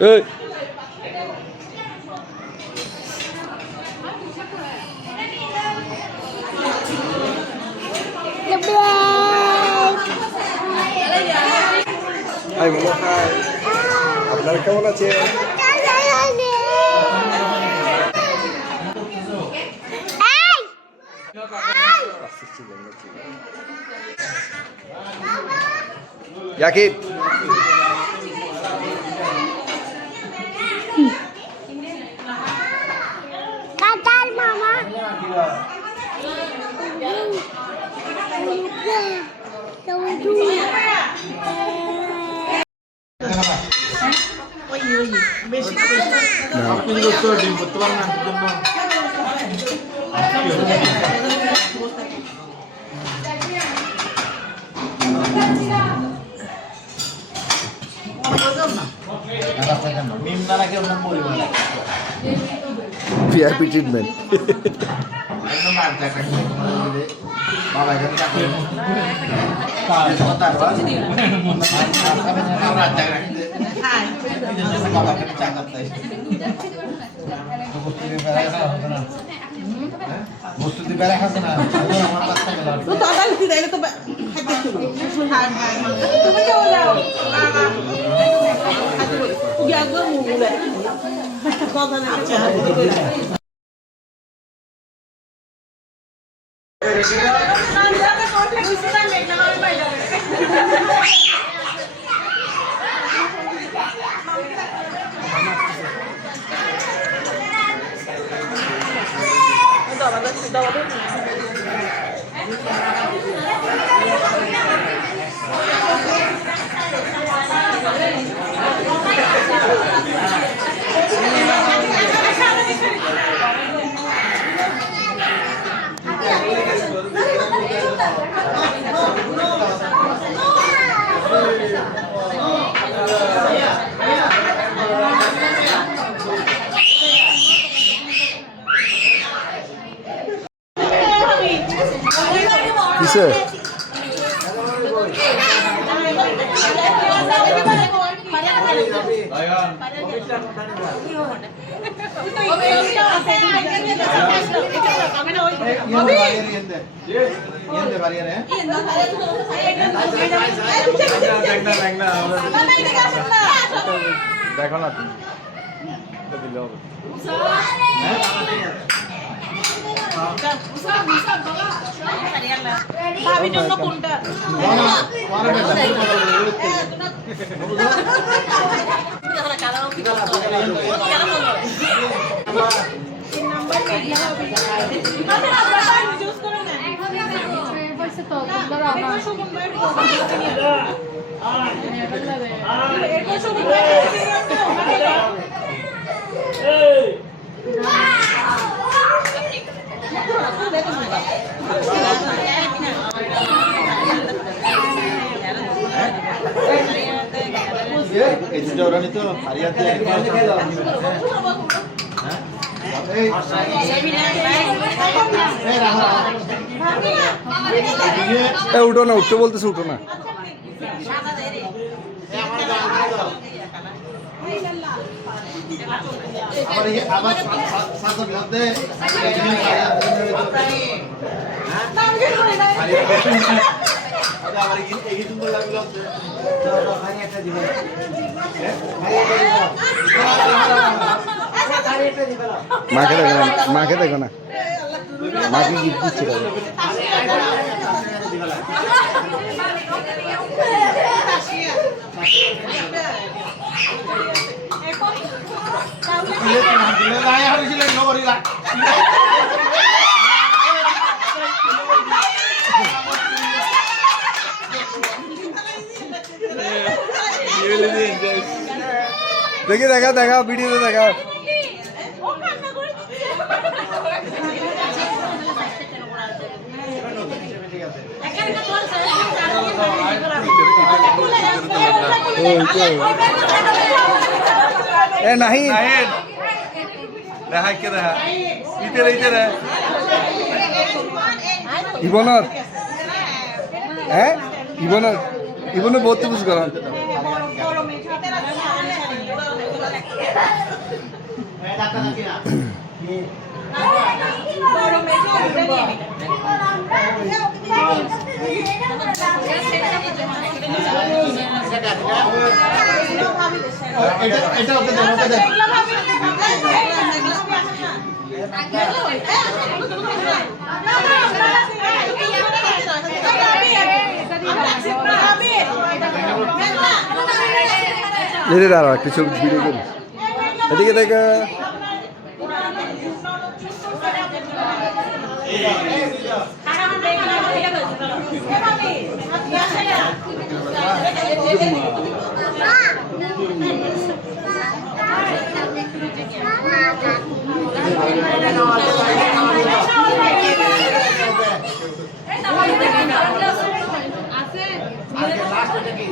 Ê. Hai Mama, hai. আপনারা কেমন আছেন? Yakin? Katar Mama. VIP treatment. কিসে দেখো না ভাবির জন্য কোনটা এটা ওরা নিতো হারিয়াতে উঠো না, উঠতে বলতেছে উঠো না। মাকে দেখো না, মাকে দেখো না, মাকে গিফট দিচ্ছে। দেখি দেখা দেখা ভিডিওতে দেখা। এ নাহি নাহিদ দেখা কে দেখা ইতে ইবনত হ্যাঁ ইবনত বহুত বুঝ করেন এটা ওকে দেন ওকে দেন এদিকে দাঁড়াও একটু ছবি ভিডিও করি এদিকে দেখা লাস্ট এটা কি